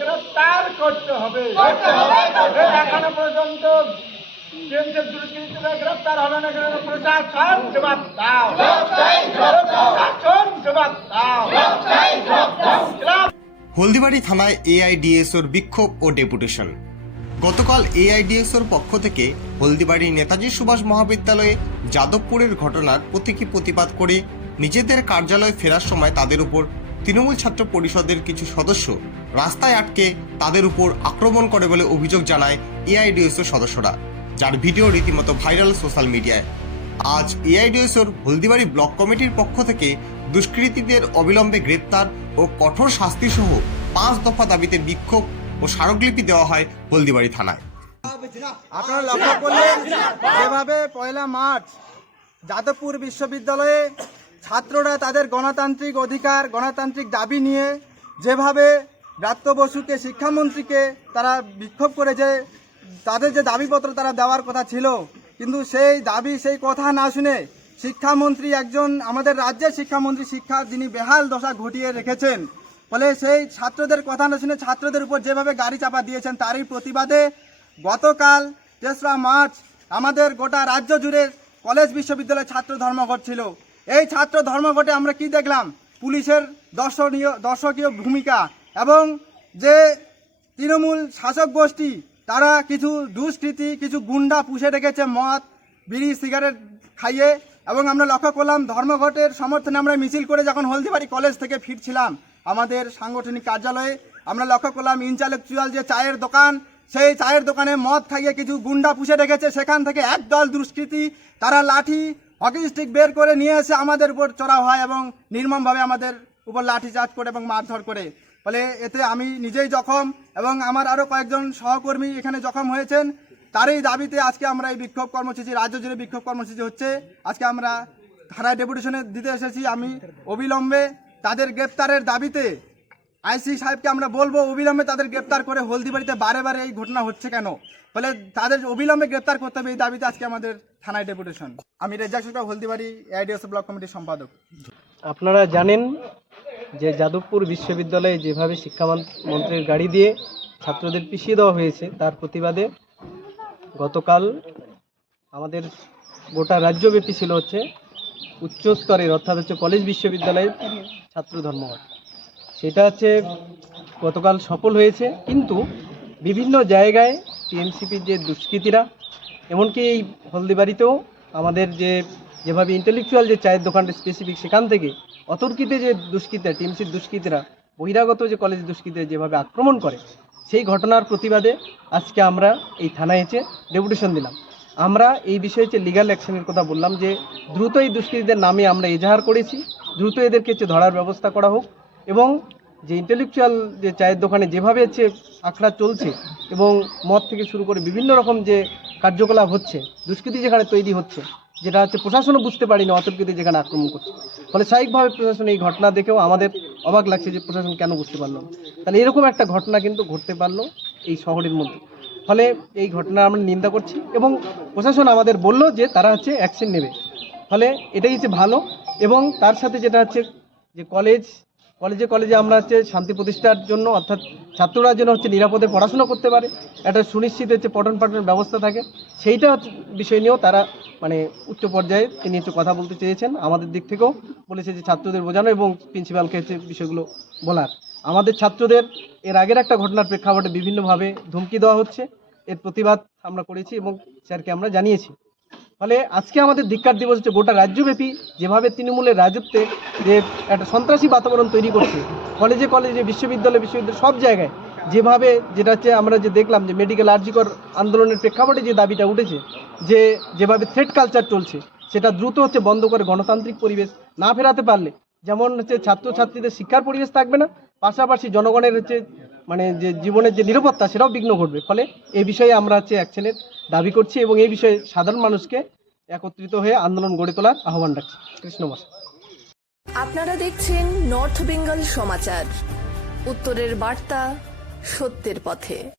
গ্রেফতার করতে হবে। এখনও পর্যন্ত কেন্দ্রের গ্রেফতার হবে না কেন প্রশাসন জবাব দাও। প্রশাসন জবাব দাও। হলদিবাড়ি থানায় এআইডিএসওর বিক্ষোভ ও ডেপুটেশন। গতকাল এআইডিএসওর পক্ষ থেকে হলদিবাড়ি নেতাজি সুভাষ মহাবিদ্যালয়ে যাদবপুরের ঘটনার প্রতীকী প্রতিবাদ করে নিজেদের কার্যালয়ে ফেরার সময় তাদের উপর তৃণমূল ছাত্র পরিষদের কিছু সদস্য রাস্তায় আটকে তাদের উপর আক্রমণ করে বলে অভিযোগ জানায় এআইডিএসওর সদস্যরা। যার ভিডিও রীতিমতো ভাইরাল সোশ্যাল মিডিয়ায়। আজ এআইডিএসওর হলদিবাড়ি ব্লক কমিটির পক্ষ থেকে দুষ্কৃতীদের অবিলম্বে গ্রেপ্তার ও কঠোর শাস্তি সহ পাঁচ দফা দাবিতে বিক্ষোভ ও স্মারকলিপি দেওয়া হয় হলদিবাড়ি থানায়। আপনারা লক্ষ্য করলেন, যেভাবে পয়লা মার্চ যাদবপুর বিশ্ববিদ্যালয়ে ছাত্ররা তাদের গণতান্ত্রিক অধিকার, গণতান্ত্রিক দাবি নিয়ে যেভাবে ব্রাত্য বসুকে, শিক্ষামন্ত্রীকে তারা বিক্ষোভ করে যে তাদের যে দাবিপত্র তারা দেওয়ার কথা ছিল, কিন্তু সেই দাবি, সেই কথা না শুনে শিক্ষামন্ত্রী একজন, আমাদের রাজ্যের শিক্ষামন্ত্রী শিক্ষা, যিনি বেহাল দশা ঘটিয়ে রেখেছেন, ফলে সেই ছাত্রদের কথা না শুনে ছাত্রদের উপর যেভাবে গাড়ি চাপা দিয়েছেন, তারই প্রতিবাদে গতকাল তেসরা মার্চ আমাদের গোটা রাজ্য জুড়ে কলেজ বিশ্ববিদ্যালয়ে ছাত্র ধর্মঘট ছিল। এই ছাত্র ধর্মঘটে আমরা কি দেখলাম? পুলিশের দর্শনীয়, দর্শকীয় ভূমিকা এবং যে তৃণমূল শাসক গোষ্ঠী, তারা কিছু দুষ্কৃতি, কিছু গুন্ডা পুষে রেখেছে, মদ, বিড়ি, সিগারেট খাইয়ে এবং আমরা লক্ষ্য করলাম ধর্মঘটের সমর্থনে আমরা মিছিল করে যখন হলদিবাড়ি কলেজ থেকে ফিরছিলাম আমাদের সাংগঠনিক কার্যালয়ে, আমরা লক্ষ্য করলাম ইনচালেকচুয়াল যে চায়ের দোকান, সেই চায়ের দোকানে মদ খাইয়ে কিছু গুন্ডা পুষে রেখেছে, সেখান থেকে একদল দুষ্কৃতী, তারা লাঠি হকি স্টিক বের করে নিয়ে এসে আমাদের উপর চড়াও হয় এবং নির্মমভাবে আমাদের উপর লাঠি চার্জ করে এবং মারধর করে। ফলে এতে আমি নিজেই জখম এবং আমার আরও কয়েকজন সহকর্মী এখানে জখম হয়েছেন। তারই দাবিতে আজকে আমরা এই বিক্ষোভ কর্মসূচি, রাজ্য জুড়ে বিক্ষোভ কর্মসূচি হচ্ছে। আজকে আমরা থানায় ডেপুটেশনে দিতে এসেছি আমি অবিলম্বে। তাদের গ্রেপ্তারের দাবিতে আইসি সাহেবকে আমরা বলব, অবিলম্বে তাদের গ্রেপ্তার করে হলদিবাড়িতে বারে বারে এই ঘটনা হচ্ছে কেন? ফলে তাদের অবিলম্বে গ্রেপ্তার করতে হবে এই দাবিতে আজকে আমাদের থানায় ডেপুটেশন। আমি রেজাক সরকার, হলদিবাড়ি এআইডিএস ব্লক কমিটির সম্পাদক। আপনারা জানেন যে যাদবপুর বিশ্ববিদ্যালয়ে যেভাবে শিক্ষামন্ত্রীর গাড়ি দিয়ে ছাত্রদের পিছিয়ে দেওয়া হয়েছে, তার প্রতিবাদে গতকাল আমাদের গোটা রাজ্যব্যাপী ছিল হচ্ছে উচ্চ স্তরের অর্থাৎ হচ্ছে কলেজ বিশ্ববিদ্যালয়ের ছাত্র ধর্মঘট সেটা হচ্ছে গতকাল সফল হয়েছে, কিন্তু বিভিন্ন জায়গায় টিএমসিপির যে দুষ্কৃতীরা, এমনকি এই হলদিবাড়িতেও আমাদের যে যেভাবে ইন্টেলেকচুয়াল যে চায়ের দোকানটা স্পেসিফিক সেখান থেকে অতর্কিতে যে দুষ্কৃতীরা, টিএমসির দুষ্কৃতীরা, বহিরাগত যে কলেজ দুষ্কৃতীরা যেভাবে আক্রমণ করে, সেই ঘটনার প্রতিবাদে আজকে আমরা এই থানায় এসে ডেপুটেশন দিলাম। আমরা এই বিষয়ে যে লিগাল অ্যাকশনের কথা বললাম যে দ্রুত এই দুষ্কৃতীদের নামে আমরা এজাহার করেছি, দ্রুত এদেরকে ধরার ব্যবস্থা করা হোক এবং যে ইন্টেলেকচুয়াল যে চায়ের দোকানে যেভাবে হচ্ছে আখড়া চলছে এবং মদ থেকে শুরু করে বিভিন্ন রকম যে কার্যকলাপ হচ্ছে, দুষ্কৃতি যেখানে তৈরি হচ্ছে, যেটা হচ্ছে প্রশাসনও বুঝতে পারি না অতর্কিতে যেখানে আক্রমণ করছে। ফলে স্বাভাবিকভাবে প্রশাসন এই ঘটনা দেখেও আমাদের অবাক লাগছে যে প্রশাসন কেন বুঝতে পারল তাহলে এরকম একটা ঘটনা কিন্তু ঘটতে পারল এই শহরের মধ্যে। ফলে এই ঘটনা আমরা নিন্দা করছি এবং প্রশাসন আমাদের বলল যে তারা হচ্ছে অ্যাকশন নেবে। ফলে এটাই হচ্ছে ভালো এবং তার সাথে যেটা হচ্ছে যে কলেজ কলেজে কলেজে আমরা হচ্ছে শান্তি প্রতিষ্ঠার জন্য, অর্থাৎ ছাত্ররা যেন হচ্ছে নিরাপদে পড়াশোনা করতে পারে, একটা সুনিশ্চিত হচ্ছে পঠন পাঠনের ব্যবস্থা থাকে। সেইটা বিষয় নিয়েও তারা মানে উচ্চ পর্যায়ে তিনি একটু কথা বলতে চেয়েছেন। আমাদের দিক থেকেও বলেছে যে ছাত্রদের বোঝানো এবং প্রিন্সিপালকে হচ্ছে বিষয়গুলো বলার। আমাদের ছাত্রদের এর আগের একটা ঘটনার প্রেক্ষাপটে বিভিন্নভাবে ধমকি দেওয়া হচ্ছে। এর প্রতিবাদ আমরা করেছি এবং স্যারকে আমরা জানিয়েছি। ফলে আজকে আমাদের ধিক্কার দিবস হচ্ছে গোটা রাজ্যব্যাপী যেভাবে তৃণমূলের রাজত্বে যে একটা সন্ত্রাসী বাতাবরণ তৈরি করছে কলেজে কলেজে বিশ্ববিদ্যালয় বিশ্ববিদ্যালয়, সব জায়গায় যেভাবে যেটা হচ্ছে আমরা যে দেখলাম যে মেডিকেল আর্জিকর আন্দোলনের প্রেক্ষাপটে যে দাবিটা উঠেছে, যে যেভাবে থ্রেড কালচার চলছে, সেটা দ্রুত হচ্ছে বন্ধ করে গণতান্ত্রিক পরিবেশ না ফেরাতে পারলে, যেমন হচ্ছে ছাত্রছাত্রীদের শিক্ষার পরিবেশ থাকবে না, পাশাপাশি জনগণের হচ্ছে মানে যে জীবনের যে নিরাপত্তা সেটাও বিঘ্ন ঘটবে। ফলে এই বিষয়ে আমরা হচ্ছে অ্যাকশনের দাবি করছি এবং এই বিষয়ে সাধারণ মানুষকে একত্রিত হয়ে আন্দোলন গড়ে তোলার আহ্বান রাখছি। কৃষ্ণ আপনারা দেখছেন নর্থ বেঙ্গল সমাচার। উত্তরের বার্তা সত্যের পথে।